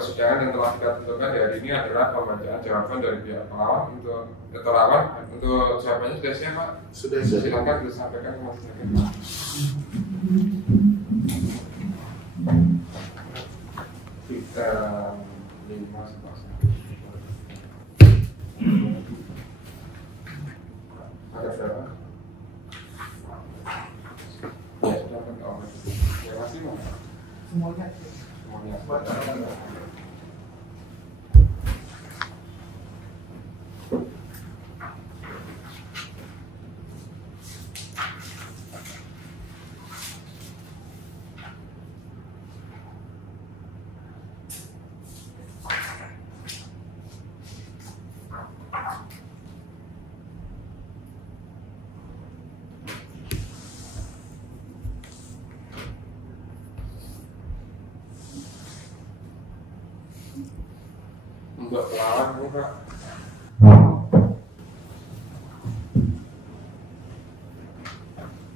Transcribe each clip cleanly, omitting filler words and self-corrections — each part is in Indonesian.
persidangan yang telah kita tentukan hari ini adalah pembacaan jawaban dari pihak pelawan untuk terlawan. Untuk jawabannya sudah siap, Pak? Sudah siap. Silakan disampaikan ke Mas Hakim. Kita 5 ada berapa? Ya sudah kan, ya masih mau. Semuanya. Untuk pelawan Pak.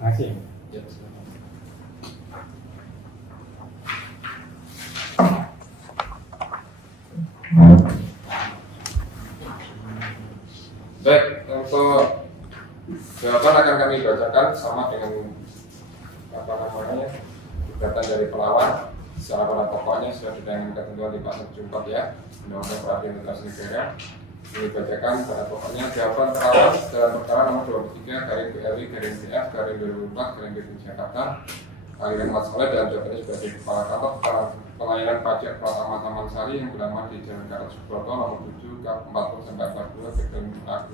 Masih. Ya, silakan. Baik, untuk jawaban akan kami bacakan sama dengan gugatan dari pelawan. Secara pada pokoknya sudah dengan ketentuan di pasal 4 ya, Undang-Undang Peradilan Atas Negara. Ini bacakan pada pokoknya jawaban pelawan dalam perkara nomor 23 garing BLI garing BF garing 2004 garing DKI Jakarta. Aliran masalah dalam jawabannya sebagai kepala kantor pelayanan pajak Pratama Taman Sari yang beralamat di Jalan Gatot Subroto nomor 7 Kap 40-42 Ketum A2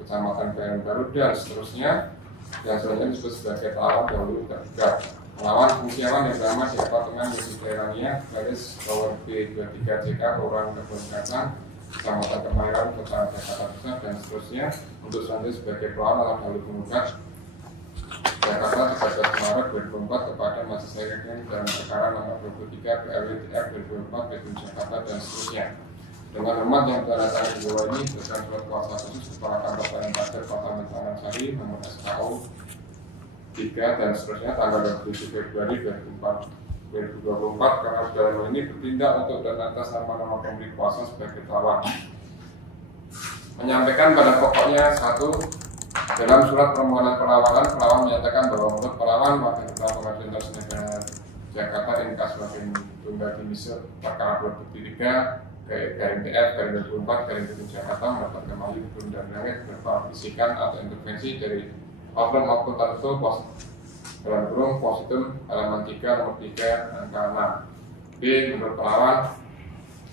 Kecamatan Bayan Baru dan seterusnya. Dan selanjutnya disebut sebagai pelawan dahulu tergugat. Pelawan Fungsiawan yang bernama di apartemen Musik Daerahnya garis Tower B23JK Kelurahan Kebun Kacang Kecamatan Kemayoran Kota Jakarta Pusat dan seterusnya. Untuk selanjutnya sebagai pelawan alam dahulu penggugat Jakarta 13 Maret 2004 kepada mahasiswa yang dalam perkara nomor 23 PLWTF 2004 Gedung Jakarta dan seterusnya. Dengan hormat yang tanda-tangan di bawah ini berdasarkan surat kuasa khusus kepala kantor pelayanan pajak Kota Taman Sari nomor SKO 3 dan seterusnya tanggal 27 Februari 2024 karena dalam hal ini bertindak untuk dan atas nama pemberi kuasa sebagai pelawan. Menyampaikan pada pokoknya satu, dalam surat permohonan perlawanan, pelawan menyatakan bahwa menurut pelawan wakil ketua Pengadilan Tata Negara Jakarta dan Kaswakin Tunggal Dimisel perkara 23 garing TF garing 2004 garing Gedung Jakarta mendapat kembali gedung dan langit berupa bisikan atau intervensi dari oknum maupun tertentu dalam kurung positum halaman 3 nomor 3 angka 6. B. Menurut pelawan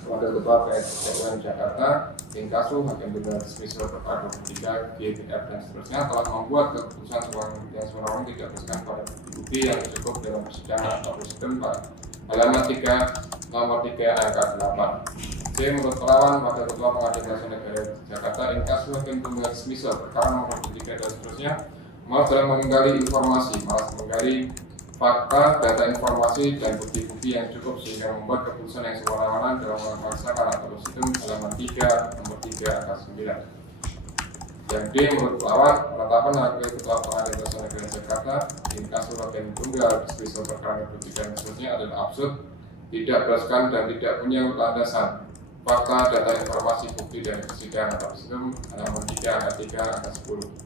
wakil ketua PSDN Jakarta Inkasu Hakim Tunggal Dismisal perkara 23 GTF dan seterusnya telah membuat keputusan yang seorang tidak berdasarkan pada bukti yang cukup dalam persidangan atau positum halaman 3 nomor 3 angka 8. C. Menurut pelawan wakil ketua Pengadilan Tata Negara Jakarta Inkasu Hakim Tunggal Dismisal perkara nomor 23 dan seterusnya malah dalam menggali informasi, malah menggali fakta, data informasi, dan bukti-bukti yang cukup sehingga membuat keputusan yang sewenang-wenang dalam melaksanakan atau sistem halaman 3 nomor 3 angka 9. Yang D. Menurut pelawan penetapan wakil ketua Pengadilan Tata Negara Jakarta Inkasu Hakim Tunggal Dismisal perkara 23 dan seterusnya adalah absurd, tidak berdasarkan dan tidak punya landasan fakta, data informasi, bukti, dan persidangan atau sistem halaman 3 angka 3 angka 10.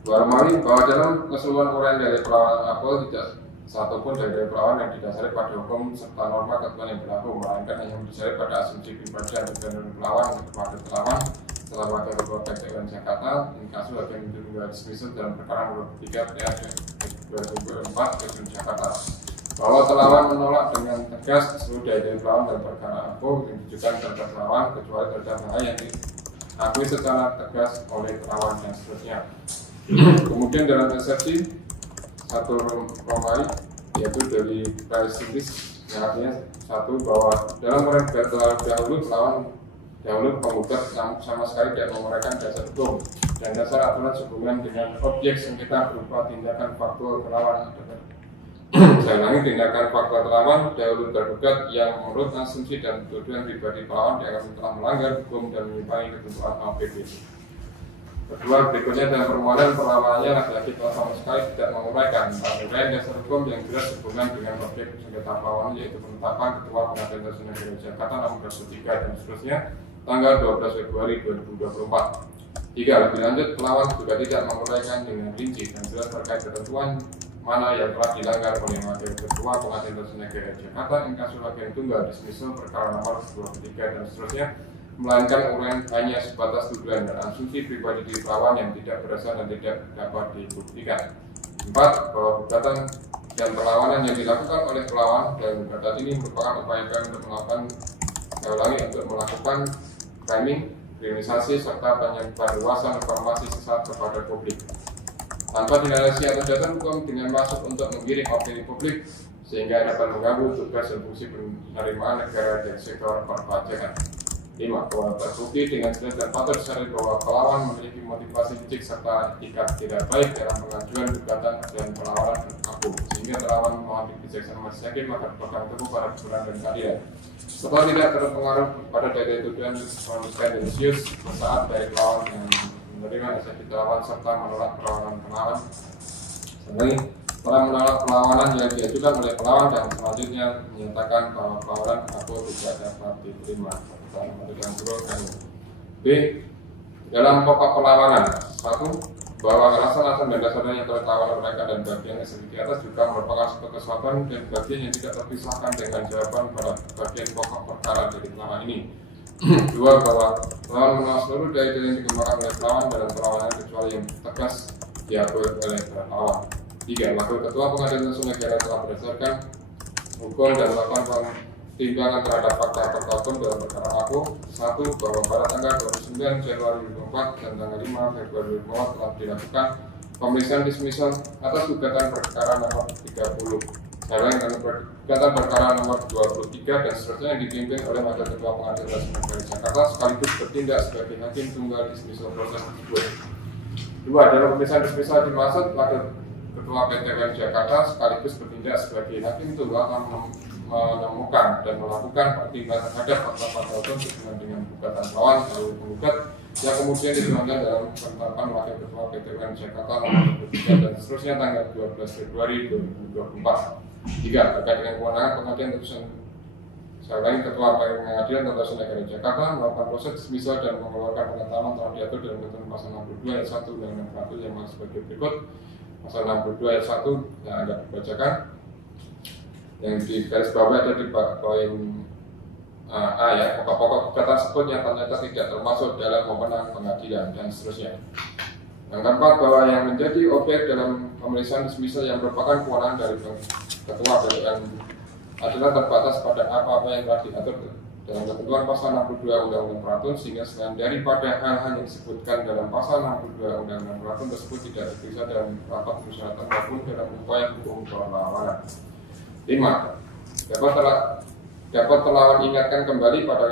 Warmali bahwa dalam keseluruhan uraian dari perlawanan apel tidak satupun dari pelawan yang didasari pada hukum serta norma ketentuan yang berlaku, melainkan hanya didasari pada asumsi pribadi dan kebenaran pelawan kepada pelawan setelah wakil ketua PTN Jakarta Inkasu Hakim Tunggal Dismisal dalam perkara nomor 3 TF 2004 Gedung Jakarta bahwa pelawan menolak dengan tegas seluruh dari pelawan dalam perkara apel yang ditujukan terhadap pelawan kecuali terhadap hal yang diakui secara tegas oleh pelawan dan seterusnya. Kemudian dalam eksepsi satu romai yaitu dari Praisintis yang artinya satu bahwa dalam uraian dahulu pelawan dahulu penggugat sama sekali tidak menguraikan dasar hukum dan dasar aturan sehubungan dengan objek sengketa berupa tindakan faktual pelawan. Saya ulangi, tindakan faktual pelawan dahulu tergugat yang menurut asumsi dan tuduhan pribadi pelawan dianggap telah melanggar hukum dan menyimpangi ketentuan APB. Kedua, berikutnya dalam permohonan perlawanannya lagi-lagi telah sama sekali tidak menguraikan dasar hukum yang jelas hubungan dengan objek sengketa perlawanan, yaitu penetapan Ketua Pengadilan Tata Usaha Negara Jakarta nomor 23 dan seterusnya tanggal 12 Februari 2024. 3. Lebih lanjut, pelawan juga tidak menguraikan dengan rinci dan jelas terkait ketentuan mana yang telah dilanggar oleh Wakil Ketua Pengadilan Tata Usaha Negara Jakarta inkasu bagian tunggal dismisal perkara nomor 23 dan seterusnya, melainkan uraian hanya sebatas tuduhan dan asumsi pribadi di pelawan yang tidak berdasar dan tidak dapat dibuktikan. 4. Bahwa gugatan dan perlawanan yang dilakukan oleh pelawan dalam gugatan ini merupakan upaya kami untuk melakukan framing, kriminalisasi serta penyebarluasan informasi sesat kepada publik tanpa dinarasi atau dasar hukum dengan maksud untuk menggiring opini publik sehingga dapat mengganggu tugas dan fungsi penerimaan negara dan sektor perpajakan. 5. Bahwa terbukti dengan jelas dan patut disadari bahwa pelawan memiliki motivasi licik serta etikat tidak baik dalam pengajuan gugatan dan perlawanan aku, sehingga terlawan mohon dibijaksanaan majelis hakim agar berpegang teguh pada kebenaran dan keadilan. Setelah tidak terpengaruh pada daya tuduhan manusia tendensius saat dari pelawan yang menerima eksekusi lawan serta menolak perlawanan setelah menolak perlawanan yang diajukan oleh pelawan dan selanjutnya menyatakan bahwa perlawanan aku tidak dapat diterima. B. Dalam pokok perlawanan 1. Bahwa alasan-alasan dan dasarnya yang telah ditawarkan mereka dan bagian eksekusi di atas juga merupakan suatu kesempatan dan bagian yang tidak terpisahkan dengan jawaban pada bagian pokok perkara dari pelawan ini. 2. Bahwa pelawan menolak seluruh dalil yang dikembangkan oleh pelawan dalam perlawanan kecuali yang tegas diakui oleh pelawan. 3. Wakil Ketua Pengadilan Tata Usaha Negara telah berdasarkan hukum dan melakukan timbangan terhadap fakta tertentu dalam perkara aku. 1. Bahwa pada tanggal 29 Januari 2004 dan tanggal 5 Februari 2004 telah dilakukan pemeriksaan dismisal atas gugatan perkara nomor 30 dengan gugatan perkara nomor 23 dan seterusnya yang dipimpin oleh Wakil Ketua Pengadilan Tata Usaha Negara Jakarta sekaligus bertindak sebagai hakim tunggal dismisal proses tersebut. 2. Dalam pemeriksaan dismisal dimaksud Wakil Ketua PT UN Jakarta sekaligus bertindak sebagai hakim tunggal menemukan dan melakukan pertimbangan terhadap fakta-fakta hukum sehubungan dengan gugatan lawan lalu penggugat yang kemudian dituangkan dalam penetapan Wakil Ketua PT UN Jakarta nomor 23 dan seterusnya tanggal 12 Februari 2024. 3. Terkait dengan kewenangan pengadilan putusan selain Ketua Pengadilan Tata Usaha Negara Jakarta melakukan proses dismisal dan mengeluarkan penetapan telah diatur dalam ketentuan pasal 62 ayat 1 Undang-Undang 100 yang sebagai berikut. Pasal 62 ayat 1 yang Anda bacakan, yang di garis bawah ada di poin A ya, pokok-pokok gugatan tersebut yang ternyata tidak termasuk dalam wewenang pengadilan dan seterusnya. Yang keempat, bahwa yang menjadi objek dalam pemeriksaan dismisal yang merupakan kewenangan dari Ketua PN adalah terbatas pada apa-apa yang telah diatur dalam ketentuan pasal 62 Undang-Undang Peraturan, sehingga selain daripada hal-hal yang disebutkan dalam pasal 62 Undang-Undang Peraturan tersebut tidak diperiksa dalam rapat persyaratan maupun dalam upaya hukum perlawanan. 5. Dapat pelawan ingatkan kembali pada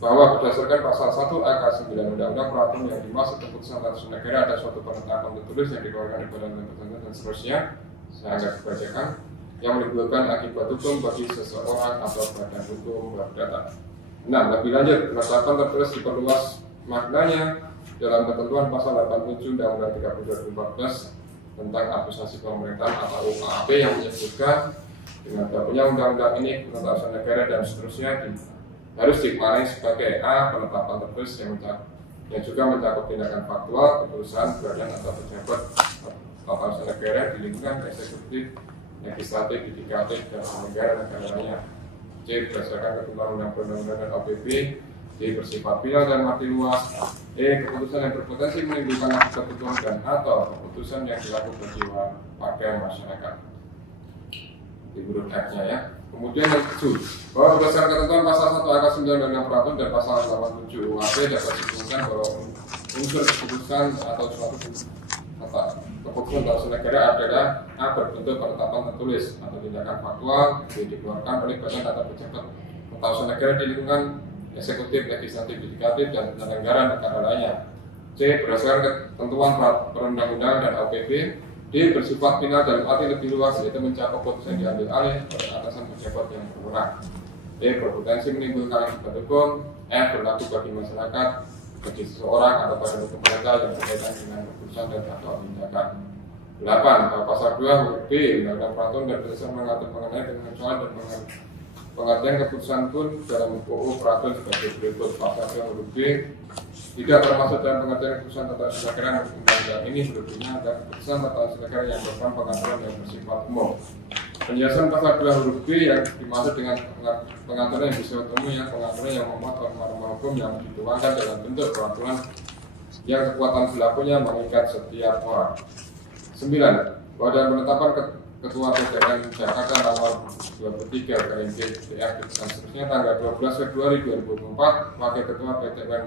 bahwa berdasarkan pasal 1 angka 9 Undang-Undang Peraturan yang dimaksud keputusan Tata Usaha Negara ada suatu penetapan tertulis yang dikeluarkan di badan tertentu dan seterusnya. Saya agak bacakan yang menimbulkan akibat hukum bagi seseorang atau badan hukum berdata. 6. Lebih lanjut, penetapan tertulis diperluas maknanya dalam ketentuan pasal 87 Undang-Undang 30 2014 tentang administrasi pemerintahan atau UKAP yang menyebutkan dengan terpunya undang-undang ini penetapan usaha negara dan seterusnya harus dimaknai sebagai A. Penetapan tertulis yang juga mencakup tindakan faktual, keputusan, badan atau pejabat tata usaha negara di lingkungan eksekutif, legislatif, yudikatif, dan negara lainnya. C. Berdasarkan ketentuan undang-undang dan OPP D. Bersifat final dan arti luas. E. Keputusan yang berpotensi menimbulkan akibat hukum dan atau keputusan yang dilakukan bagi warga masyarakat. Di huruf F-nya ya. Kemudian yang 7, bahwa berdasarkan ketentuan pasal 1 angka 9 Undang-Undang Peraturan dan pasal 87 UHP dapat disimpulkan bahwa unsur keputusan atau suatu keputusan Tata Usaha Negara adalah A. Berbentuk penetapan tertulis atau tindakan faktual yang dikeluarkan oleh badan atau pejabat Tata Usaha Negara di lingkungan eksekutif, legislatif, yudikatif, dan penyelenggara negara lainnya. C. Berdasarkan ketentuan perundang-undangan dan OPP. D. Bersifat final dalam arti lebih luas, yaitu mencakup keputusan yang diambil alih oleh atasan pejabat yang berwenang. E. Berpotensi menimbulkan akibat hukum. F. Berlaku bagi masyarakat. G. bagi seseorang atau pada pemerintah yang berkaitan dengan keputusan dan atau tindakan. 8. Pasal 2 huruf B Undang-Undang Peraturan dan Peraturan mengatur mengenai pengecualian dan pengertian keputusan pun dalam UU Peraturan sebagai berikut. Pasal 2 huruf B tidak termasuk dalam pengertian keputusan tata usaha negara. Undang-undang ini berikutnya ada keputusan tata usaha negara yang merupakan pengaturan yang bersifat umum. Penjelasan pasal 2 huruf B yang dimaksud dengan pengaturan yang bersifat umum yang pengaturan yang memuat norma hukum yang dituangkan dalam bentuk peraturan yang kekuatan berlakunya mengikat setiap orang. 9. Bahwa dalam penetapan Ketua PTN Jakarta nomor 23 KMG TF dan seterusnya tanggal 12 Februari 2024, Wakil Ketua PTN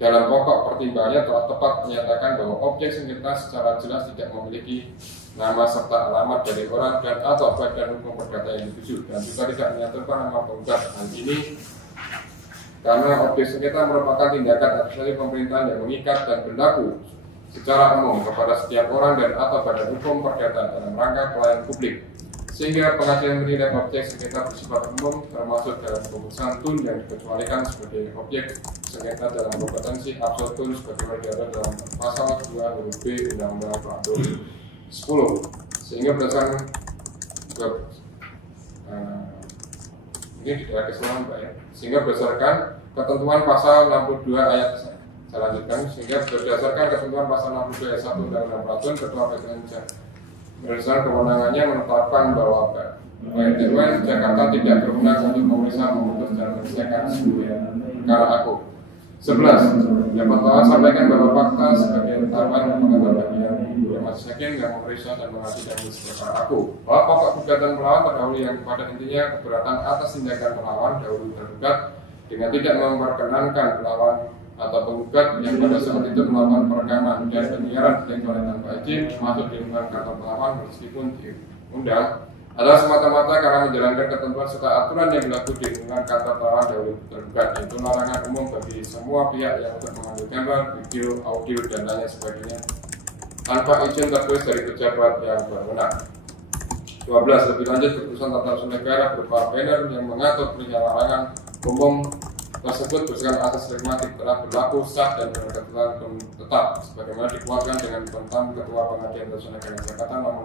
dalam pokok pertimbangannya telah tepat menyatakan bahwa objek sengketa secara jelas tidak memiliki nama serta alamat dari orang dan atau badan hukum perdata yang dituju dan juga tidak menyatakan nama penggugat. Hal ini karena objek sengketa merupakan tindakan administrasi pemerintahan yang mengikat dan berlaku secara umum kepada setiap orang dan atau badan hukum perdata dalam rangka pelayanan publik, sehingga pengadilan menilai objek sengketa bersifat umum termasuk dalam keputusan tun yang dikecualikan sebagai objek sengketa dalam kompetensi absolut tun sebagaimana diatur dalam pasal 2 huruf B Undang-Undang Peraturan 10. Sehingga berdasarkan ini tidak keseluruhan Pak ya. Sehingga berdasarkan ketentuan pasal 62 ayat saya lanjutkan, sehingga berdasarkan ketentuan pasal 62 ayat 1 Undang-Undang Peraturan, Ketua PTN berdasarkan kewenangannya menetapkan bahwa PTN Jakarta tidak berwenang untuk memeriksa, memutus dan menyelesaikan perkara aku. 11. Dapat telah sampaikan bahwa fakta sebagai tambahan merupakan bagian Majelis Hakim yang memeriksa dan mengadili dan perkara aku. Bahwa pokok gugatan melawan terdahulu yang pada intinya keberatan atas tindakan melawan dahulu tergugat dengan tidak memperkenankan melawan atau penggugat yang pada saat itu melakukan perekaman dan penyiaran elektronik tanpa izin masuk di lingkungan kantor melawan meskipun diundang adalah semata-mata karena menjalankan ketentuan serta aturan yang berlaku di lingkungan kantor melawan dahulu tergugat, yaitu larangan umum bagi semua pihak yang untuk mengambil gambar, video, audio dan lainnya sebagainya tanpa izin tertulis dari pejabat yang berwenang. 12. Lebih lanjut, keputusan tata usaha negara berupa banner yang mengatur perihal larangan umum tersebut berdasarkan asas pragmatik telah berlaku sah dan berketentuan tetap sebagaimana dikuatkan dengan tentang Ketua Pengadilan Tata Usaha Negara Jakarta nomor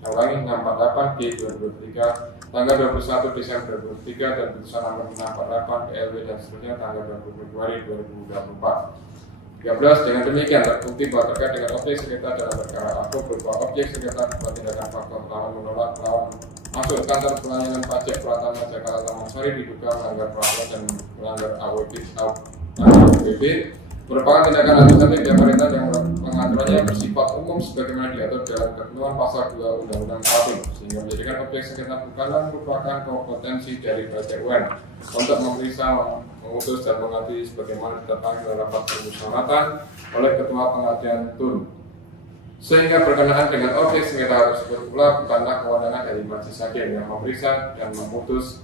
648 G 2023 tanggal 21 Desember 2023 dan putusan nomor 648 PLW dan seterusnya tanggal 20 Februari 2024. 13. Dengan demikian terbukti bahwa terkait dengan objek sengketa dalam perkara aku berupa objek sengketa berupa tindakan faktor melawan menolak melawan masuk kantor pelayanan pajak Pratama Jakarta Taman Sari diduga melanggar peraturan dan melanggar AWB merupakan tindakan administratif dan pemerintah yang pengaturannya bersifat umum sebagaimana diatur dalam ketentuan pasal 2 Undang-Undang Peraturan, sehingga menjadikan objek sengketa bukanlah merupakan kompetensi dari PTUN untuk memeriksa, memutus dan mengadili sebagaimana ditetapkan dalam rapat permusyawaratan oleh Ketua Pengadilan Tun. Sehingga berkenaan dengan objek sengketa tersebut pula bukanlah kewenangan dari Majelis Hakim yang memeriksa dan memutus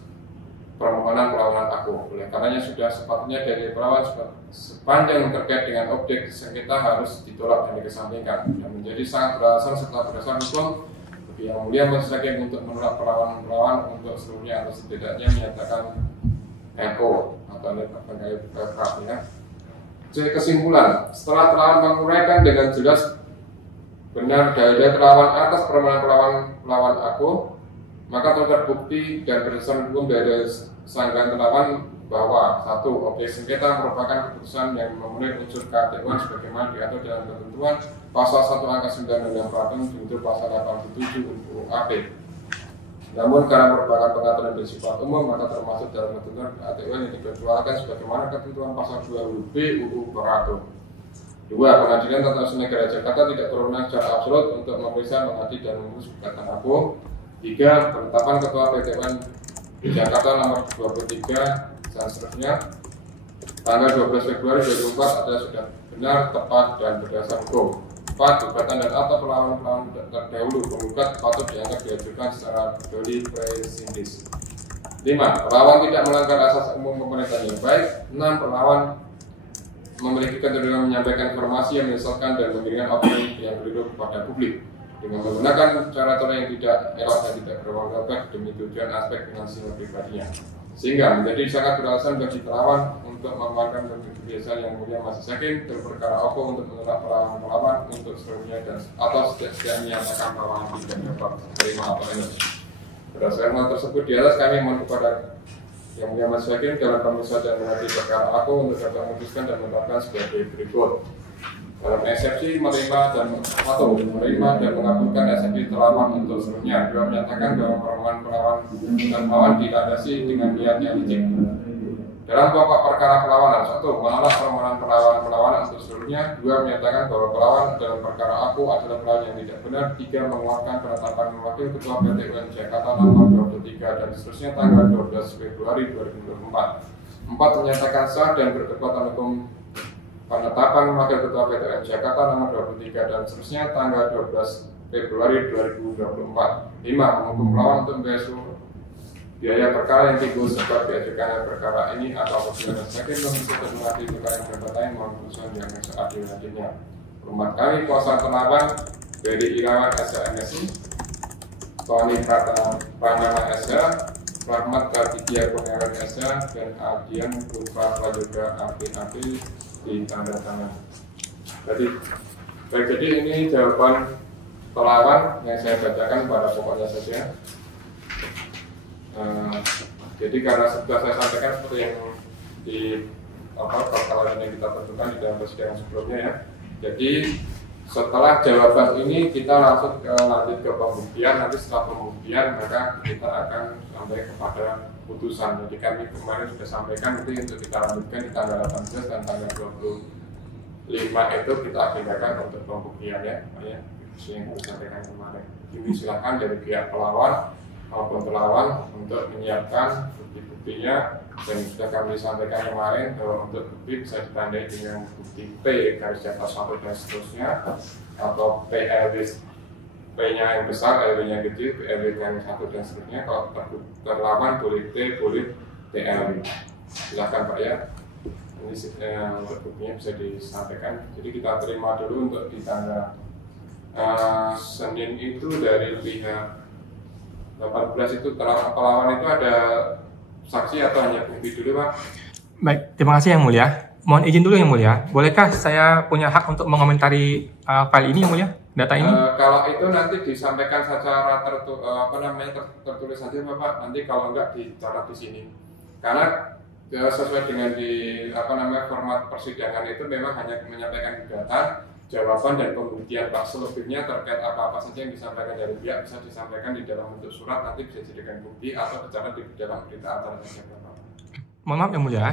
permohonan perlawanan aku. Oleh karenanya sudah sepatutnya dari perlawanan sepanjang terkait dengan objek sengketa harus ditolak dan dikesampingkan dan menjadi sangat beralasan serta berdasar hukum bagi Yang Mulia Majelis Hakim untuk menolak perlawanan untuk seluruhnya atau setidaknya menyatakan NO atau terkait ya. Jadi kesimpulan, setelah telah menguraikan dengan jelas benar dalil terlawan atas permohonan pelawan aku, maka telah terbukti dan berdasarkan hukum dari sanggahan terlawan bahwa satu, objek sengketa merupakan keputusan yang memenuhi unsur ketentuan sebagaimana diatur dalam ketentuan pasal 1 angka 9 Undang-Undang Peraturan junto pasal 87 UUAP. Namun karena merupakan pengaturan bersifat umum, maka termasuk dalam ketentuan ketentuan yang dikecualikan sebagaimana ketentuan pasal 2 huruf B UU Peraturan. 2. Pengadilan Tata Usaha Negara Jakarta tidak berwenang secara absolut untuk memeriksa, mengadili dan memutus gugatan aku. 3. Penetapan Ketua PTN Jakarta nomor 23 dan seterusnya tanggal 12 Februari 2004 adalah sudah benar, tepat dan berdasar hukum. 4. Gugatan dan atau perlawanan terdahulu penggugat patut dianggap diajukan secara doli presindis. 5. Perlawan tidak melanggar asas umum pemerintahan yang baik. 6. Perlawan memiliki kecenderungan menyampaikan informasi yang menyesatkan dan memberikan opini yang berlaku kepada publik dengan menggunakan cara-cara yang tidak elok dan tidak bermartabat demi tujuan aspek finansial pribadinya, sehingga menjadi sangat beralasan bagi perlawan untuk untuk mengeluarkan kebiasaan yang mulia masih yakin perkara aku untuk menolak pelawan untuk seluruhnya dan atau setiap menyatakan pelawan tidak dapat terima atau enggak. Berdasarkan hal tersebut di atas kami mohon kepada yang mulia masih yakin dalam pemirsa dan menghadiri perkara aku untuk dapat memutuskan dan menetapkan sebagai berikut. Dalam eksepsi menerima dan mengabulkan eksepsi terlawan untuk seluruhnya, juga menyatakan bahwa permohonan pelawan dan pelawan dilandasi dengan niat yang licik. Dalam pokok perkara perlawanan, 1. Menolak permohonan perlawanan untuk seluruhnya. 2. Menyatakan bahwa pelawan dalam perkara aku adalah pelawan yang tidak benar. 3. Mengeluarkan penetapan wakil ketua PT UN Jakarta nomor 23 dan seterusnya tanggal 12 Februari 2024. 4. Menyatakan sah dan berkekuatan hukum penetapan wakil ketua PT UN Jakarta nomor 23 dan seterusnya tanggal 12 Februari 2024. 5. Menghukum pelawan untuk membayar biaya perkara yang timbul sebab diajukan perkara ini atau apabila sakit memiliki terjadi perkara yang berbatai mohon putusan yang seadil-adilnya. Hormat kami kuasa terlawan Beri Irawan SMSI, Tony Pranama SH, Rahmat Kartikia Kurniawan SH, dan Adian Putra Prayoga AP di tanda tangan. Jadi ini jawaban terlawan yang saya bacakan pada pokoknya saja. Jadi karena sudah saya sampaikan seperti yang di perkara yang kita tentukan di dalam persidangan sebelumnya ya. Jadi setelah jawaban ini kita langsung lanjut ke pembuktian. Nanti setelah pembuktian maka kita akan sampai kepada putusan. Jadi kami kemarin sudah sampaikan nanti untuk kita lanjutkan di tanggal 18 dan tanggal 25 itu kita agendakan untuk pembuktian ya. Yang kita sampaikan kemarin. Jadi silakan dari pihak pelawan maupun terlawan untuk menyiapkan bukti-buktinya dan sudah kami sampaikan kemarin bahwa untuk bukti bisa ditandai dengan bukti P garis jangka 1 dan seterusnya atau PLW P-nya yang besar, LW-nya kecil, PLW yang 1 dan seterusnya. Kalau terlawan boleh T, boleh TLW. Silakan Pak ya. Ini untuk buktinya bisa disampaikan. Jadi kita terima dulu untuk di tanggal Senin itu dari pihak 18 itu pelawan itu ada saksi atau hanya bukti dulu Pak? Baik, terima kasih Yang Mulia. Mohon izin dulu Yang Mulia, bolehkah saya punya hak untuk mengomentari file ini Yang Mulia, data ini? Kalau itu nanti disampaikan secara tertulis saja Bapak, nanti kalau enggak dicatat di sini. Karena sesuai dengan format persidangan itu memang hanya menyampaikan gugatan, jawaban dan pembuktian Pak. Selebihnya terkait apa-apa saja yang disampaikan dari pihak bisa disampaikan di dalam bentuk surat, nanti bisa dijadikan bukti atau bicara di dalam berita acara saja Bapak. Mohon maaf Yang Mulia,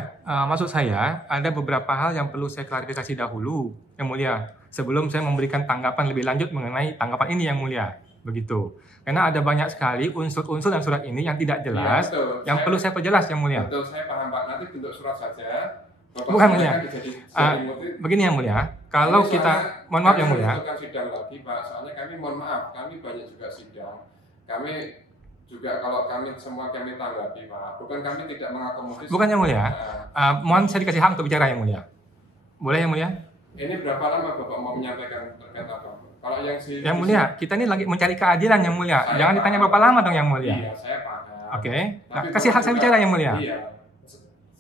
maksud saya ada beberapa hal yang perlu saya klarifikasi dahulu Yang Mulia, sebelum saya memberikan tanggapan lebih lanjut mengenai tanggapan ini Yang Mulia. Begitu. Karena ada banyak sekali unsur-unsur dalam surat ini yang tidak jelas, ya, yang perlu saya perjelas Yang Mulia. Betul, saya paham Pak. Nanti bentuk surat saja. Bukan Mulia. Begini Yang Mulia, kalau kita mohon maaf Yang Mulia. Sidang lagi Pak, soalnya kami mohon maaf, kami banyak juga sidang. Kami juga kalau kami semua kami tanggapi Pak, bukan kami tidak mengakomodir. Bukan Yang Mulia. Mohon saya dikasih hak untuk bicara Yang Mulia. Boleh Yang Mulia? Ini berapa lama Bapak mau menyampaikan terkait apa? Kalau Yang Mulia, kita ini lagi mencari keadilan Yang Mulia. Jangan ditanya berapa lama dong Yang Mulia. Iya, saya paham. Oke. Nah, kasih hak saya bicara Yang Mulia. Iya.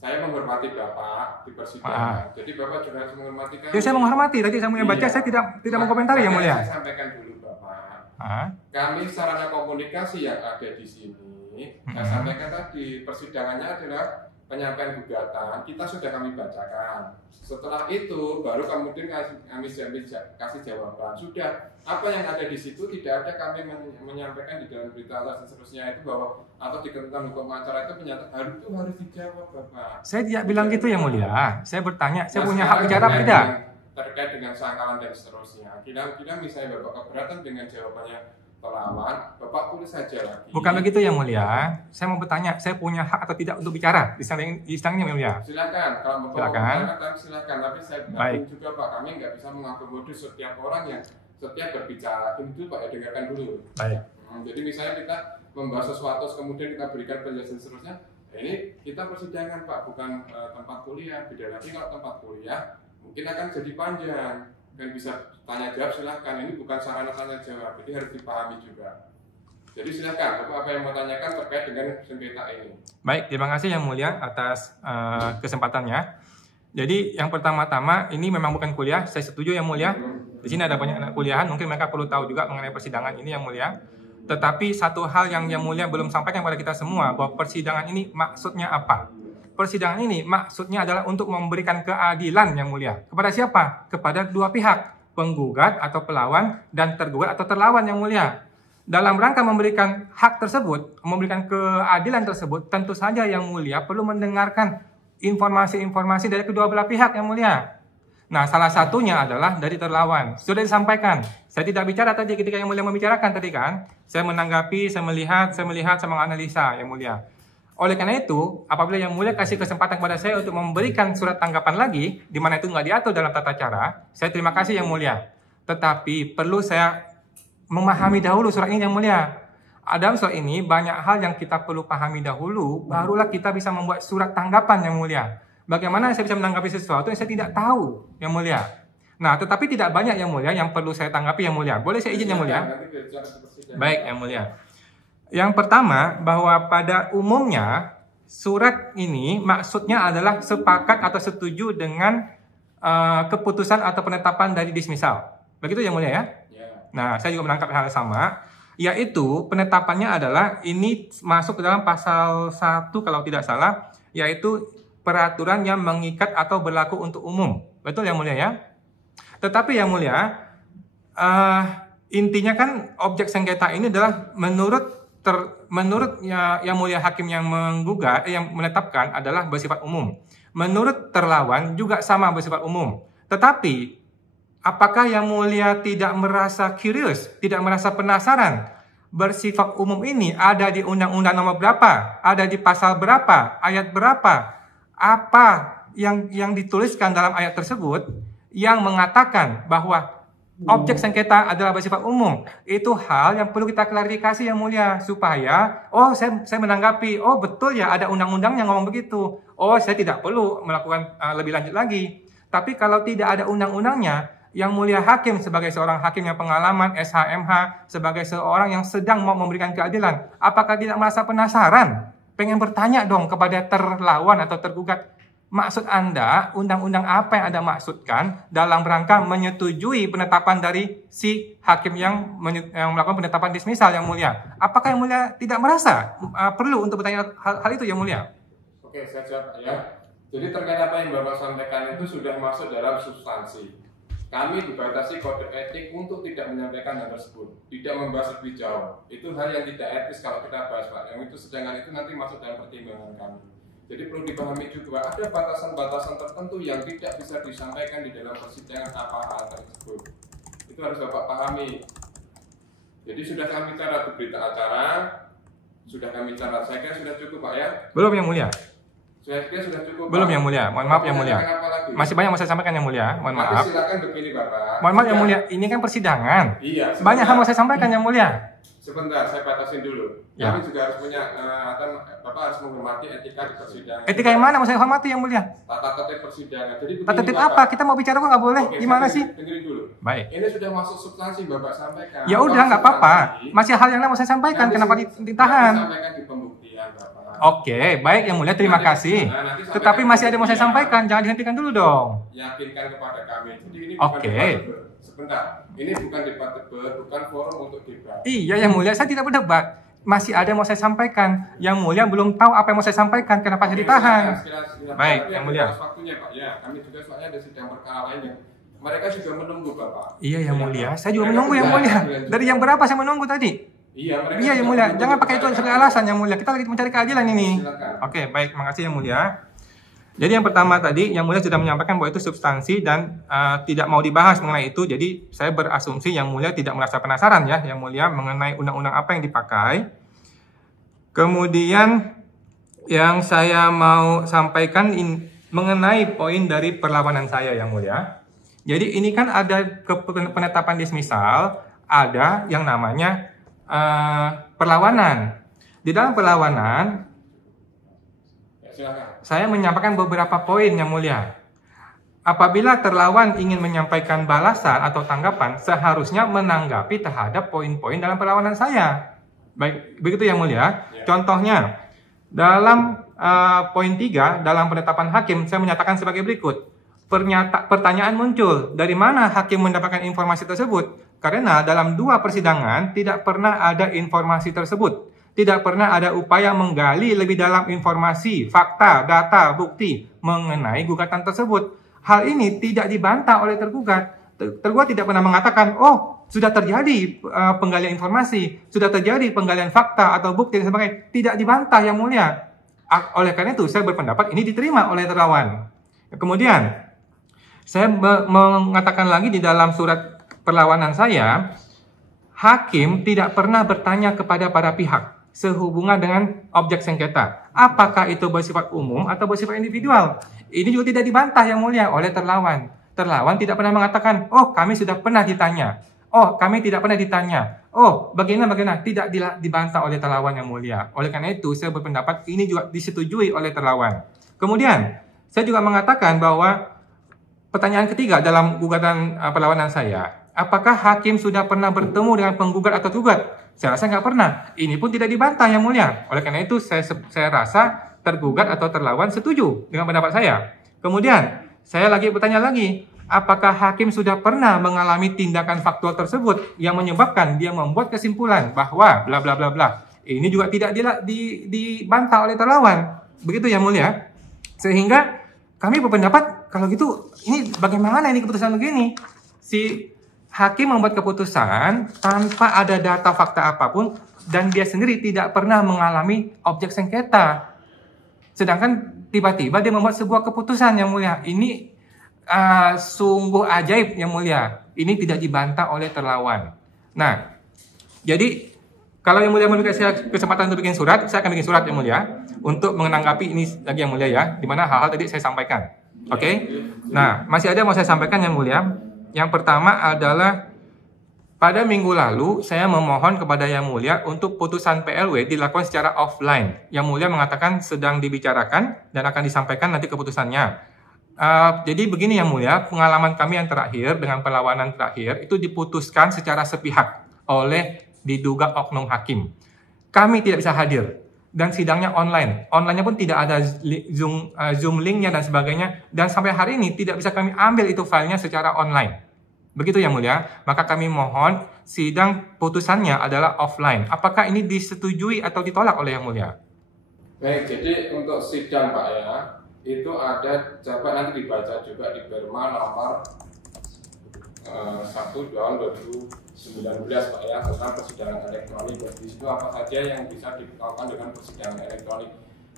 Saya menghormati Bapak di persidangan. Jadi Bapak juga harus menghormati kami. Ya, saya menghormati. Tadi saya mau baca, saya tidak mengkomentari Yang Mulia. Saya sampaikan dulu Bapak. Kami sarana komunikasi yang ada di sini, saya sampaikan tadi persidangannya adalah penyampaian gugatan. Kita sudah kami bacakan. Setelah itu baru kemudian kami kasih jawaban. Sudah apa yang ada di situ tidak ada kami menyampaikan di dalam berita atas dan seterusnya itu bahwa atau di ketentuan hukum acara itu itu harus dijawab Bapak. Saya tidak bilang gitu Yang Mulia. Saya bertanya, saya punya hak bicara tidak? Terkait dengan sangkalan dan seterusnya. Kira-kira misalnya Bapak keberatan dengan jawabannya pelawan, Bapak tulis saja lagi. Bukan begitu Yang Mulia. Saya mau bertanya, saya punya hak atau tidak untuk bicara di sidang ini Yang Mulia? Silakan, kalau mau silakan. Tapi saya bilang juga Pak, kami nggak bisa mengakomodir setiap orang yang setiap berbicara. Itu Pak ya dengarkan dulu. Baik. Jadi misalnya kita membahas sesuatu, kemudian kita berikan penjelasan seterusnya. Ini kita persidangan Pak, bukan tempat kuliah. Beda lagi kalau tempat kuliah mungkin akan jadi panjang. Dan bisa tanya jawab silahkan, ini bukan sarana tanya jawab, jadi harus dipahami juga. Jadi silahkan, apa yang mau tanyakan terkait dengan sengketa ini. Baik, terima kasih Yang Mulia atas kesempatannya. Jadi yang pertama-tama ini memang bukan kuliah, saya setuju yang mulia. Di sini ada banyak anak kuliahan, mungkin mereka perlu tahu juga mengenai persidangan ini yang mulia. Tetapi satu hal yang mulia belum sampaikan kepada kita semua, bahwa persidangan ini maksudnya apa? Persidangan ini maksudnya adalah untuk memberikan keadilan yang mulia. Kepada siapa? Kepada dua pihak, penggugat atau pelawan dan tergugat atau terlawan yang mulia. Dalam rangka memberikan hak tersebut, memberikan keadilan tersebut, tentu saja yang mulia perlu mendengarkan informasi-informasi dari kedua belah pihak yang mulia. Nah, salah satunya adalah dari terlawan. Sudah disampaikan. Saya tidak bicara tadi ketika yang mulia membicarakan tadi kan. Saya menanggapi, saya melihat, saya menganalisa yang mulia. Oleh karena itu, apabila yang mulia kasih kesempatan kepada saya untuk memberikan surat tanggapan lagi, di mana itu nggak diatur dalam tata cara, saya terima kasih yang mulia. Tetapi perlu saya memahami dahulu surat ini yang mulia. Dalam surat ini banyak hal yang kita perlu pahami dahulu, barulah kita bisa membuat surat tanggapan yang mulia. Bagaimana saya bisa menanggapi sesuatu yang saya tidak tahu yang mulia. Nah, tetapi tidak banyak yang mulia yang perlu saya tanggapi yang mulia. Boleh saya izin yang mulia? Baik yang mulia. Yang pertama, bahwa pada umumnya surat ini maksudnya adalah sepakat atau setuju dengan keputusan atau penetapan dari dismisal. Begitu yang mulia ya? Nah, saya juga menangkap hal yang sama, yaitu penetapannya adalah ini masuk ke dalam pasal 1 kalau tidak salah, yaitu peraturan yang mengikat atau berlaku untuk umum. Betul yang mulia ya? Tetapi yang mulia, intinya kan objek sengketa ini adalah menurut yang mulia hakim yang menggugat, yang menetapkan adalah bersifat umum. Menurut terlawan juga sama bersifat umum. Tetapi apakah yang mulia tidak merasa curious, tidak merasa penasaran? Bersifat umum ini ada di undang-undang nomor berapa? Ada di pasal berapa? Ayat berapa? Apa yang dituliskan dalam ayat tersebut yang mengatakan bahwa objek sengketa adalah bersifat umum? Itu hal yang perlu kita klarifikasi yang mulia, supaya saya menanggapi, betul ya ada undang-undang yang ngomong begitu. Saya tidak perlu melakukan lebih lanjut lagi. Tapi kalau tidak ada undang-undangnya, yang mulia hakim sebagai seorang hakim yang pengalaman SHMH, sebagai seorang yang sedang mau memberikan keadilan, apakah tidak merasa penasaran? Pengen bertanya dong kepada terlawan atau tergugat, maksud Anda, undang-undang apa yang Anda maksudkan dalam rangka menyetujui penetapan dari si hakim yang melakukan penetapan dismisal yang mulia? Apakah yang mulia tidak merasa perlu untuk bertanya hal itu yang mulia? Oke, saya jawab ya. Jadi terkait apa yang Bapak sampaikan itu sudah masuk dalam substansi. Kami dibatasi kode etik untuk tidak menyampaikan hal tersebut, tidak membahas lebih jauh. Itu hal yang tidak etis kalau kita bahas, Pak. Yang itu sedangkan itu nanti masuk dalam pertimbangan kami. Jadi perlu dipahami juga ada batasan-batasan tertentu yang tidak bisa disampaikan di dalam persidangan apa hal tersebut. Itu harus Bapak pahami. Jadi sudah kami bicara di berita acara, sudah kami bicara. Saya kira sudah cukup, Pak ya. Belum yang mulia. Saya kira sudah cukup. Belum Pak. Yang mulia, mohon maaf yang mulia. Masih banyak mau saya sampaikan yang mulia, mohon maaf. Silakan begini Bapak. Mohon maaf yang mulia, ini kan persidangan. Iya. Banyak hal mau saya sampaikan yang mulia. Sebentar, saya batasin dulu. Ya. Kami juga harus punya, Bapak harus menghormati etika di persidangan. Etika yang mana mau saya hormati yang mulia? Tata tertib persidangan. Jadi tata tertib apa? Kita mau bicara kok nggak boleh? Gimana sih? Dengerin dulu. Baik. Ini sudah masuk substansi Bapak sampaikan. Ya udah nggak apa-apa. Masih hal yang lain mau saya sampaikan. Kenapa ditahan? Sampaikan di pembuktian Bapak. Oke, baik yang mulia, terima kasih. Tetapi masih ada yang mau saya sampaikan, jangan dihentikan dulu dong. Yakinkan kepada kami. Jadi ini Oke. Sebentar, ini bukan debat debat, bukan forum untuk debat. Iya yang mulia, saya tidak berdebat. Masih ada yang mau saya sampaikan. Yang mulia belum tahu apa yang mau saya sampaikan, kenapa saya ditahan. Baik, yang mulia. Waktunya Pak, ya kami juga soalnya ada sidang perkara lainnya. Mereka juga menunggu Bapak. Iya yang mulia, saya juga menunggu yang mulia. Dari yang berapa saya menunggu tadi? Iya yang mulia, jangan pakai itu sebagai alasan yang mulia. Kita lagi mencari keadilan ini. Silakan. Oke, baik, makasih yang mulia. Jadi yang pertama tadi, yang mulia sudah menyampaikan bahwa itu substansi dan tidak mau dibahas mengenai itu. Jadi saya berasumsi yang mulia tidak merasa penasaran ya, yang mulia mengenai undang-undang apa yang dipakai. Kemudian yang saya mau sampaikan mengenai poin dari perlawanan saya yang mulia. Jadi ini kan ada penetapan dismisal, ada yang namanya perlawanan. Di dalam perlawanan, saya menyampaikan beberapa poin yang mulia. Apabila terlawan ingin menyampaikan balasan atau tanggapan, seharusnya menanggapi terhadap poin-poin dalam perlawanan saya. Baik, begitu yang mulia. Contohnya, dalam poin 3 dalam penetapan hakim, saya menyatakan sebagai berikut. Pertanyaan muncul, dari mana hakim mendapatkan informasi tersebut? Karena dalam 2 persidangan tidak pernah ada informasi tersebut. Tidak pernah ada upaya menggali lebih dalam informasi, fakta, data, bukti mengenai gugatan tersebut. Hal ini tidak dibantah oleh tergugat. Tergugat tidak pernah mengatakan, oh sudah terjadi penggalian informasi, sudah terjadi penggalian fakta atau bukti dan sebagainya. Tidak dibantah, Yang Mulia. Oleh karena itu, saya berpendapat ini diterima oleh terlawan. Kemudian, saya mengatakan lagi di dalam surat perlawanan saya, hakim tidak pernah bertanya kepada para pihak sehubungan dengan objek sengketa. Apakah itu bersifat umum atau bersifat individual? Ini juga tidak dibantah, Yang Mulia, oleh terlawan. Terlawan tidak pernah mengatakan, oh kami sudah pernah ditanya. Oh kami tidak pernah ditanya. Oh bagaimana? Tidak dibantah oleh terlawan, Yang Mulia. Oleh karena itu saya berpendapat ini juga disetujui oleh terlawan. Kemudian saya juga mengatakan bahwa pertanyaan ketiga dalam gugatan perlawanan saya, apakah hakim sudah pernah bertemu dengan penggugat atau tergugat? Saya rasa nggak pernah. Ini pun tidak dibantah, Yang Mulia. Oleh karena itu saya rasa tergugat atau terlawan setuju dengan pendapat saya. Kemudian saya bertanya lagi, apakah hakim sudah pernah mengalami tindakan faktual tersebut yang menyebabkan dia membuat kesimpulan bahwa bla bla bla bla. Ini juga tidak dibantah oleh terlawan. Begitu, Yang Mulia. Sehingga kami berpendapat kalau gitu ini bagaimana ini keputusan begini? Si hakim membuat keputusan tanpa ada data fakta apapun dan dia sendiri tidak pernah mengalami objek sengketa. Sedangkan tiba-tiba dia membuat sebuah keputusan, Yang Mulia. Ini sungguh ajaib, Yang Mulia. Ini tidak dibantah oleh terlawan. Nah, jadi kalau Yang Mulia memberikan saya kesempatan untuk bikin surat, saya akan bikin surat, Yang Mulia, untuk menanggapi ini lagi, Yang Mulia, ya, di mana hal-hal tadi saya sampaikan. Oke? Nah, masih ada yang mau saya sampaikan, Yang Mulia. Yang pertama adalah pada minggu lalu, saya memohon kepada Yang Mulia untuk putusan PLW dilakukan secara offline. Yang Mulia mengatakan sedang dibicarakan dan akan disampaikan nanti keputusannya. Jadi begini, Yang Mulia, pengalaman kami yang terakhir dengan perlawanan terakhir itu diputuskan secara sepihak oleh diduga oknum hakim. Kami tidak bisa hadir dan sidangnya online. Online-nya pun tidak ada Zoom link-nya dan sebagainya. Dan sampai hari ini tidak bisa kami ambil itu filenya secara online. Begitu, Yang Mulia, maka kami mohon sidang putusannya adalah offline. Apakah ini disetujui atau ditolak oleh Yang Mulia? Baik, jadi untuk sidang Pak ya, itu ada, coba nanti dibaca juga di Perma nomor 1 tahun 2019 Pak ya, tentang persidangan elektronik. Di situ apa saja yang bisa dilakukan dengan persidangan elektronik.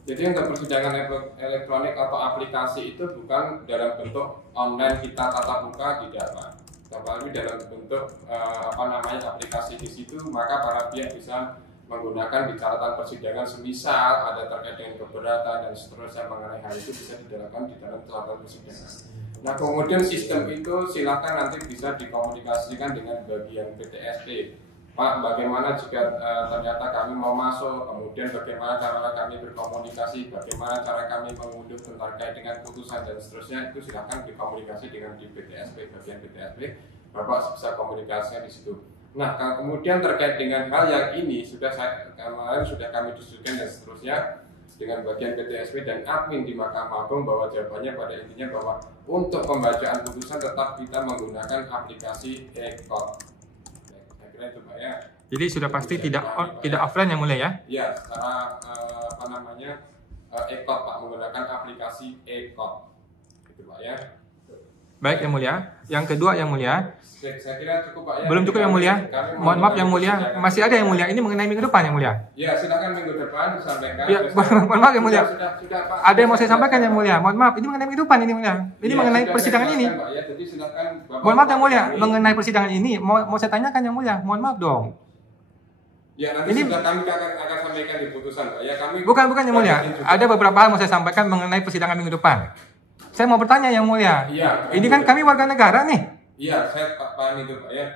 Jadi untuk persidangan elektronik atau aplikasi itu bukan dalam bentuk online kita tatap muka, tidak Pak. Tapi dalam bentuk aplikasi di situ, maka para pihak bisa menggunakan di catatan persidangan semisal ada terkait dengan keberatan dan seterusnya mengenai hal itu bisa dilakukan di dalam catatan persidangan. Nah kemudian sistem itu silakan nanti bisa dikomunikasikan dengan bagian PTSP. Pak, bagaimana jika ternyata kami mau masuk, kemudian bagaimana cara kami berkomunikasi, bagaimana cara kami mengunduh terkait dengan putusan dan seterusnya, itu silakan dikomunikasi dengan di PTSP, bagian PTSP, Bapak bisa komunikasinya di situ. Nah, kemudian terkait dengan hal yang ini kemarin sudah kami diskusikan dan seterusnya dengan bagian PTSP dan admin di Mahkamah Agung bahwa jawabannya pada intinya bahwa untuk pembacaan putusan tetap kita menggunakan aplikasi e-court. Itu, Pak, ya. Jadi sudah pasti tidak offline, Yang Mulia, ya? Iya, secara e-court Pak, menggunakan aplikasi e-court. Itu Pak ya. Baik, Yang Mulia. Yang kedua, Yang Mulia. Saya kira cukup Pak ya. Belum cukup, Yang Mulia. Mohon maaf, Yang Mulia. Masih ada, Yang Mulia. Ini mengenai minggu depan, Yang Mulia. Ya, silakan minggu depan disampaikan. Ya, mohon maaf, Yang Mulia. Sudah, Pak. Ada yang mau saya sampaikan, Yang Mulia. Mohon maaf, ini mengenai minggu depan ini, Mulia. Ini Ya, mengenai persidangan ini. Pak, ya. Jadi silakan Bapak. Mohon maaf, Yang Mulia. Mengenai persidangan ini mau saya tanyakan, Yang Mulia. Mohon maaf dong. Ya, nanti sudah kami akan sampaikan di putusan, Pak. Ya, kami Bukan, Yang Mulia. Ada beberapa hal mau saya sampaikan mengenai persidangan minggu depan. Saya mau bertanya, Yang Mulia. Iya. Ini kan kami warga negara nih. Iya, saya paham itu, Pak ya.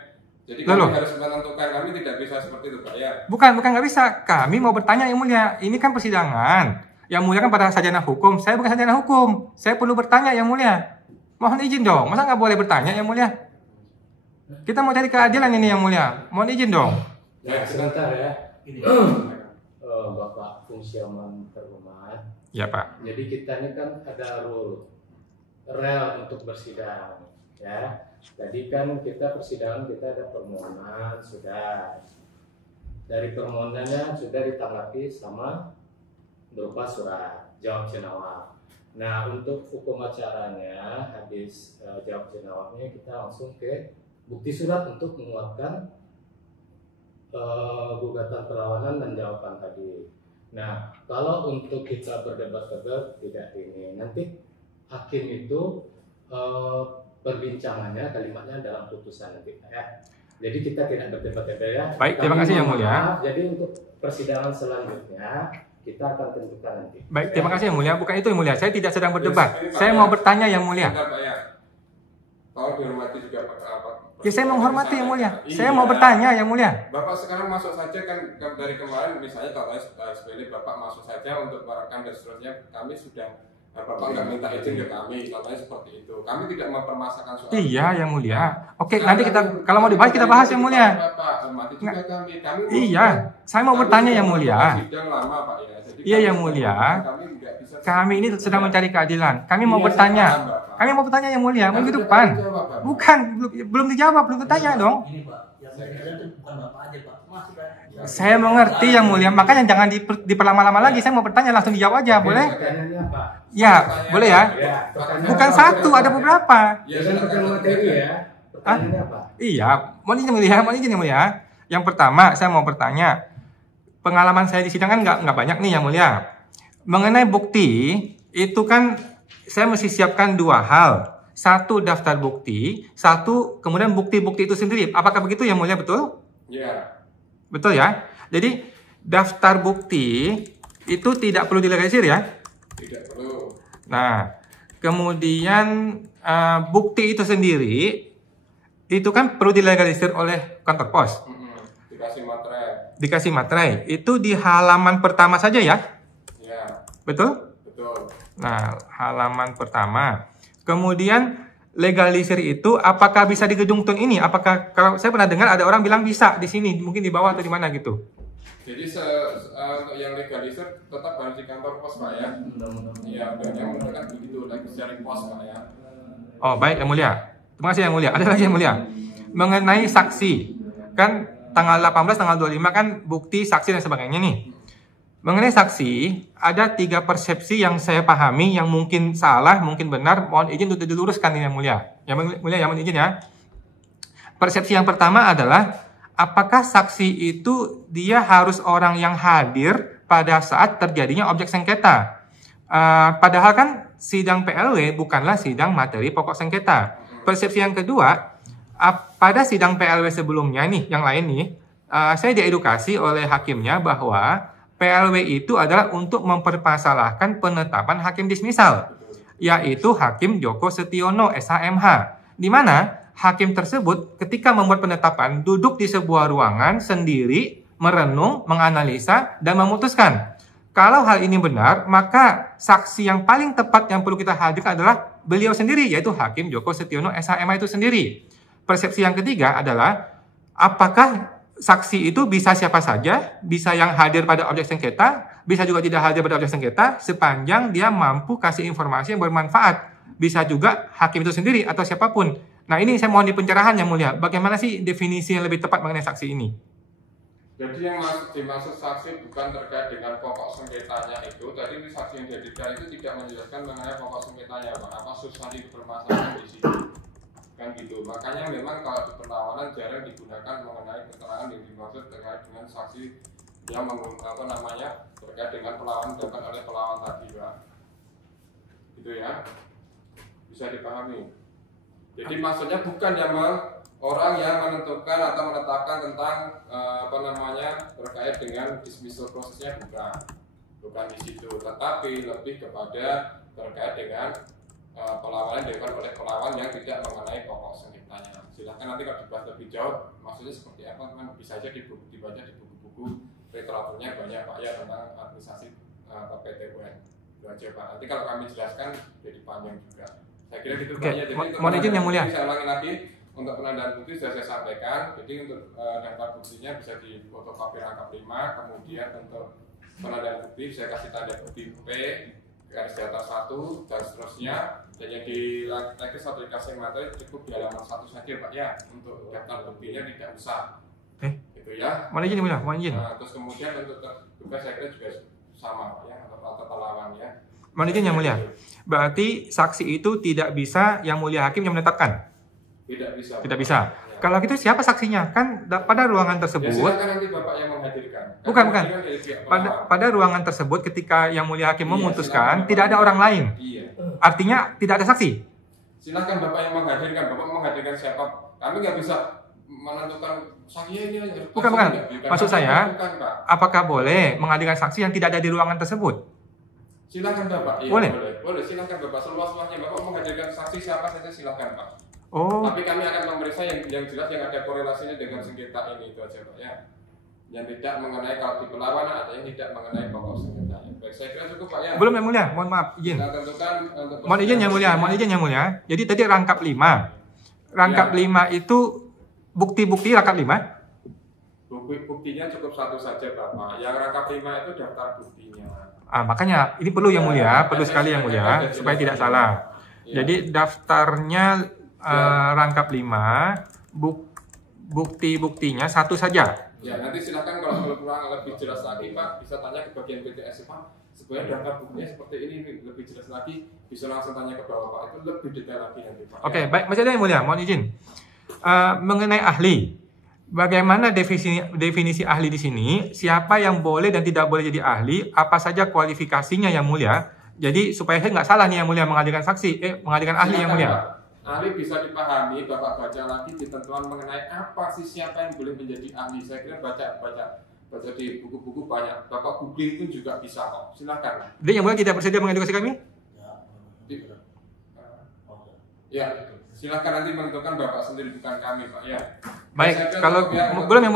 Jadi Lalu, kami harus menentukan, kami tidak bisa seperti itu, Pak ya. Bukan nggak bisa. Kami mau bertanya, Yang Mulia. Ini kan persidangan. Yang Mulia kan pada sarjana hukum. Saya bukan sarjana hukum. Saya perlu bertanya, Yang Mulia. Mohon izin dong. Masa nggak boleh bertanya, Yang Mulia? Kita mau cari keadilan ini, Yang Mulia. Mohon izin dong. Ya, sebentar ya. Ini Bapak Fungsi Aman Terhormat, Ya Pak. Jadi kita ini kan ada rel untuk bersidang, ya. Jadi kan kita persidangan kita ada permohonan sudah, dari permohonannya sudah ditanggapi sama berupa surat jawab cenawar. Nah, untuk hukum acaranya habis jawab cenawalnya kita langsung ke bukti surat untuk menguatkan gugatan perlawanan dan jawaban tadi. Nah, kalau untuk kita berdebat-debat tidak ini, nanti hakim itu perbincangannya kalimatnya dalam putusan nanti ya. Jadi kita tidak berdebat-debat ya. Baik, terima kasih Yang Mulia. Jadi untuk persidangan selanjutnya kita akan tentukan nanti. Baik, terima kasih Yang Mulia. Bukan itu Yang Mulia, saya tidak sedang berdebat. Saya mau bertanya Yang Mulia. Tolong dihormati juga Pak. Ya saya menghormati Yang Mulia. Saya mau bertanya Yang Mulia. Bapak sekarang masuk saja kan dari kemarin misalnya kalau sepele Bapak masuk saja untuk merekam dan seterusnya, kami sudah Bapak nggak minta izin ke kami, katanya seperti itu. Kami tidak mempermasalahkan soal Iya Yang Mulia. Oke, nanti kita kalau mau dibahas kita bahas Yang Mulia. Bapak hormati juga kami. Iya, saya mau bertanya Yang Mulia. Sidang lama Pak ya. Jadi Iya Yang Mulia. Kami ini sedang mencari keadilan. Kami mau bertanya. Kami mau bertanya Yang Mulia, minggu depan. Bukan, belum dijawab, belum bertanya dong. Ini Pak, yang saya itu bukan Bapak aja Pak, masih kan? Saya mengerti Yang Mulia, makanya jangan diperlama-lama lagi. Saya mau bertanya langsung dijawab aja, boleh? Ya, boleh ya. Bukan satu, ada beberapa. Ya kan pertanyaan materi ya. Pertanyaannya apa? Iya, mau izin Yang Mulia. Yang pertama, saya mau bertanya. Pengalaman saya di sidang kan nggak banyak nih Yang Mulia. Mengenai bukti, itu kan saya mesti siapkan dua hal. Satu daftar bukti, satu kemudian bukti-bukti itu sendiri. Apakah begitu Yang Mulia, betul? Iya. Betul ya? Jadi daftar bukti itu tidak perlu dilegalisir ya? Tidak perlu. Nah, kemudian bukti itu sendiri itu kan perlu dilegalisir oleh kantor pos. Dikasih materai. Dikasih materai. Itu di halaman pertama saja ya? Ya. Betul? Betul. Nah, halaman pertama. Kemudian legalisir itu apakah bisa di gedung tun ini? Apakah kalau saya pernah dengar ada orang bilang bisa di sini, mungkin di bawah atau di mana gitu. Jadi untuk yang legalisir tetap harus di kantor pos Pak ya. Iya, yang menentukan begitu lagi dari pos Pak ya. Oh, baik Yang Mulia. Terima kasih Yang Mulia. Ada lagi Yang Mulia. Mengenai saksi. Kan tanggal 18, tanggal 25 kan bukti, saksi dan sebagainya nih. Mengenai saksi, ada 3 persepsi yang saya pahami, yang mungkin salah, mungkin benar. Mohon izin untuk diluruskan Yang Mulia. Yang Mulia, mohon izin ya. Persepsi yang pertama adalah, apakah saksi itu dia harus orang yang hadir pada saat terjadinya objek sengketa? Padahal kan sidang PLW bukanlah sidang materi pokok sengketa. Persepsi yang kedua, pada sidang PLW sebelumnya nih, yang lain nih, saya diedukasi oleh hakimnya bahwa PLW itu adalah untuk mempermasalahkan penetapan hakim dismisal, yaitu Hakim Joko Setiono, SHMH, di mana hakim tersebut ketika membuat penetapan duduk di sebuah ruangan sendiri, merenung, menganalisa, dan memutuskan. Kalau hal ini benar, maka saksi yang paling tepat yang perlu kita hadirkan adalah beliau sendiri, yaitu Hakim Joko Setiono, SHMH itu sendiri. Persepsi yang ketiga adalah, apakah saksi itu bisa siapa saja, bisa yang hadir pada objek sengketa, bisa juga tidak hadir pada objek sengketa, sepanjang dia mampu kasih informasi yang bermanfaat. Bisa juga hakim itu sendiri atau siapapun. Nah, ini saya mohon di pencerahan Yang Mulia. Bagaimana sih definisi yang lebih tepat mengenai saksi ini? Jadi yang dimaksud saksi bukan terkait dengan pokok sengketanya itu. Tadi saksi yang dihadirkan itu tidak menjelaskan mengenai pokok sengketanya, Pak. Apa substansi permasalahan di situ. Kan gitu. Makanya memang kalau di perlawanan jarang digunakan mengenai keterangan yang dimaksud terkait dengan saksi yang terkait dengan perlawanan dilakukan oleh pelawan tadi, Pak. Gitu ya. Bisa dipahami. Jadi maksudnya bukan yang orang yang menentukan atau menetapkan tentang terkait dengan dismissal prosesnya, bukan di situ, tetapi lebih kepada terkait dengan perlawanan dilakukan oleh pelawan yang tidak mengenai pokok sengketanya. Silahkan nanti kalau dibahas lebih jauh, maksudnya seperti apa, kan bisa aja dibaca di buku-buku literaturnya banyak Pak ya tentang administrasi PT UN. Itu aja Pak. Nanti kalau kami jelaskan jadi panjang juga. Saya kira gitu Pak ya. Jadi mohon izin Yang Mulia. Saya ulangi lagi. Untuk penandaan bukti sudah saya sampaikan. Jadi untuk daftar buktinya bisa di fotokopi rangkap 5, kemudian untuk penandaan bukti, saya kasih tanda bukti P garis di atas 1 dan seterusnya, dan yang di teknis aplikasi materi cukup di halaman 1 saja Pak ya, untuk daftar buktinya tidak usah gitu ya. Mohon izin mulia, mohon izin. Nah, terus kemudian untuk tugas saya kira juga sama Pak ya, atau perlawan ya. Mohon izin yang mulia. Berarti saksi itu tidak bisa yang mulia hakim yang menetapkan? Tidak bisa. Tidak bisa. Ya. Kalau gitu siapa saksinya? Kan pada ruangan tersebut. Ya, silakan nanti Bapak yang menghadirkan. Bukan. Pada Pada ruangan tersebut ketika yang mulia hakim Iya, memutuskan silakan. tidak ada orang lain. Iya. Artinya tidak ada saksi. Silakan Bapak yang menghadirkan. Bapak menghadirkan siapa? Kami nggak bisa menentukan saksinya ini. Bukan. Maksud saya, bukan, Pak. apakah boleh menghadirkan saksi yang tidak ada di ruangan tersebut? Silakan Bapak. Iya, Boleh? Boleh. Silakan Bapak. Seluas-luasnya Bapak menghadirkan saksi siapa saja silakan Pak. Oh, Tapi kami akan memeriksa yang jelas yang ada korelasinya dengan sengketa ini, itu aja Pak ya. Yang tidak mengenai kalau di perlawanan ada yang tidak mengenai pokok sengketa. Baik, saya kira cukup Pak ya. belum yang mulia. Mohon maaf, izin. Kita tentukan untuk Mohon izin yang mulia, mohon izin yang mulia. Jadi tadi rangkap 5. Rangkap Ya. 5 itu bukti-bukti rangkap 5. Buktinya cukup satu saja Bapak. Yang rangkap 5 itu daftar buktinya. Makanya ini perlu yang mulia, perlu sekali yang mulia supaya tidak salah. Ya. Jadi daftarnya rangkap 5, bukti-buktinya satu saja. Ya, nanti silakan kalau kurang lebih jelas lagi Pak, bisa tanya ke bagian PTS Pak. Sebenarnya daftar buktinya seperti ini lebih jelas lagi, bisa langsung tanya ke bawah Pak. Itu lebih detail lagi nanti Pak. Oke, baik, masih ada yang mulia, mohon izin. Mengenai ahli, bagaimana definisi ahli di sini? Siapa yang boleh dan tidak boleh jadi ahli? Apa saja kualifikasinya yang mulia? Jadi supaya saya nggak salah nih yang mulia menghadirkan saksi, menghadirkan ahli yang Silakan, mulia. Pak. Ahli bisa dipahami, Bapak baca lagi ketentuan mengenai apa sih siapa yang boleh menjadi ahli. Saya kira baca di buku-buku banyak. Bapak googling pun juga bisa kok. Silakan. Jadi yang mulia tidak bersedia mengedukasi kami? Ya, silakan nanti menentukan Bapak sendiri, bukan kami Pak ya. Baik, Saya kira kalau cukup ya. belum yang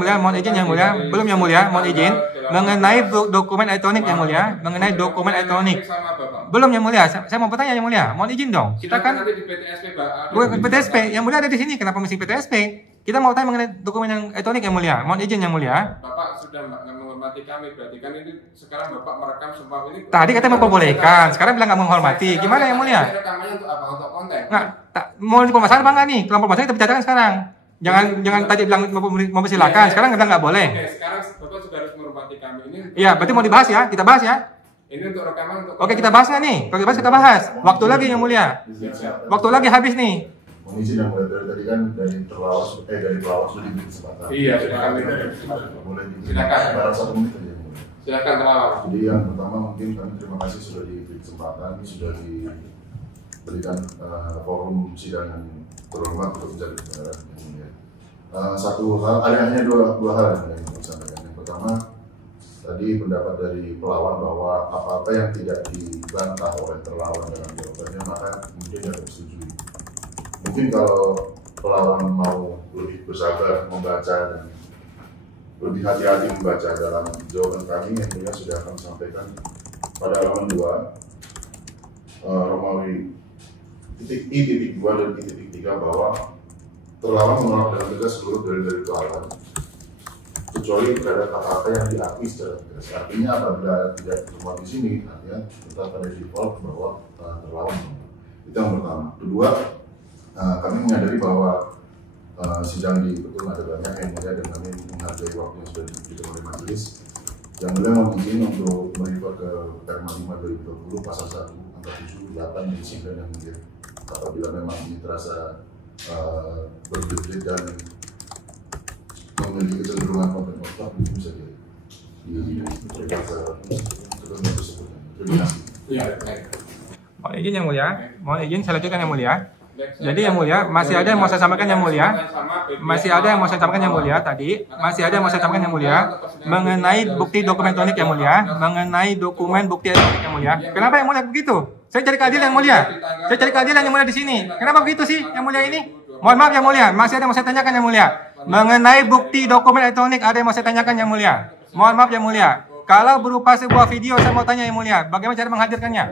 mulia, mohon izin yang mulia, belum yang mulia, mohon izin mengenai dokumen elektronik yang mulia, mengenai dokumen elektronik. Sama Bapak. Belum yang mulia, saya mau bertanya yang mulia, mohon izin dong. Kita Silakan kan nanti di PTSP Pak. bukan PTSP, yang mulia ada di sini, kenapa mesti PTSP? Kita mau tanya mengenai dokumen yang elektronik yang mulia, mohon izin yang mulia. Bapak sudah menghormati kami, berarti kan ini sekarang Bapak merekam semua ini. Tadi katanya memperbolehkan, sekarang bilang nggak menghormati, gimana yang mulia? Rekamannya untuk apa? Untuk konten. Nggak, mau dipermasalahkan apa nggak nih? Kalau permasalahan kita bicarakan sekarang. Jangan tadi bilang mempersilahkan, sekarang bilang nggak boleh. Oke, sekarang Bapak sudah harus menghormati kami ini. Iya, berarti mau dibahas ya, kita bahas ya. Ini untuk rekaman untuk. Oke, kita bahas nggak nih? Kalau dibahas kita bahas. Waktu lagi yang mulia. Waktu lagi habis nih. Mohon izin yang mulai dari tadi kan dari pelawak sudah diberi kesempatan. Iya, sudah kami. Boleh diberi Silakan. barang 1 menit aja. Silakan terlalu. Jadi yang pertama mungkin kami terima kasih sudah diberi kesempatan, sudah diberikan forum sidang yang terhormat untuk mencari kebenaran. Satu hal, hanya dua hal yang ingin saya sampaikan. Yang pertama, tadi pendapat dari pelawan bahwa apa-apa yang tidak dibantah oleh terlawan dalam jawabannya maka kemudian tidak disetujui. Mungkin kalau pelawan mau lebih bersabar membaca dan lebih hati-hati membaca dalam jawaban kami yang mulia sudah akan sampaikan pada halaman 2 Romawi I.2 dan I.3 bahwa terlawan menolak dalam tegas seluruh dari pelawan kecuali terhadap kata-kata yang diakui secara tegas. Artinya apabila tidak termuat di sini, artinya tetap pada default bahwa terlawan. Itu yang pertama. Kedua, kami menyadari bahwa sidang di Betul ada banyak yang mulia dan kami menghargai waktu yang sudah diberikan oleh majelis. Yang mulia mohon izin untuk merefer ke Perma 5 2020 pasal 1 angka 7, 8 dan 9 yang mulia. Apabila memang ini terasa berbelit dan memiliki kecenderungan konten otak, mungkin bisa diperiksa tersebut. Terima kasih. Iya. Mohon izin yang mulia, mohon izin saya lanjutkan yang mulia. Jadi yang mulia, masih ada yang mau saya sampaikan yang mulia. Masih ada yang mau saya sampaikan yang mulia tadi. Masih ada yang mau saya sampaikan yang mulia mengenai bukti dokumen elektronik yang mulia, mengenai dokumen bukti elektronik yang mulia. Kenapa yang mulia begitu? Saya cari keadilan yang mulia. Saya cari keadilan yang mulia di sini. Kenapa begitu sih yang mulia ini? Mohon maaf yang mulia, masih ada yang mau saya tanyakan yang mulia. Mengenai bukti dokumen elektronik ada yang mau saya tanyakan yang mulia. Mohon maaf yang mulia. Kalau berupa sebuah video saya mau tanya yang mulia, bagaimana cara menghadirkannya?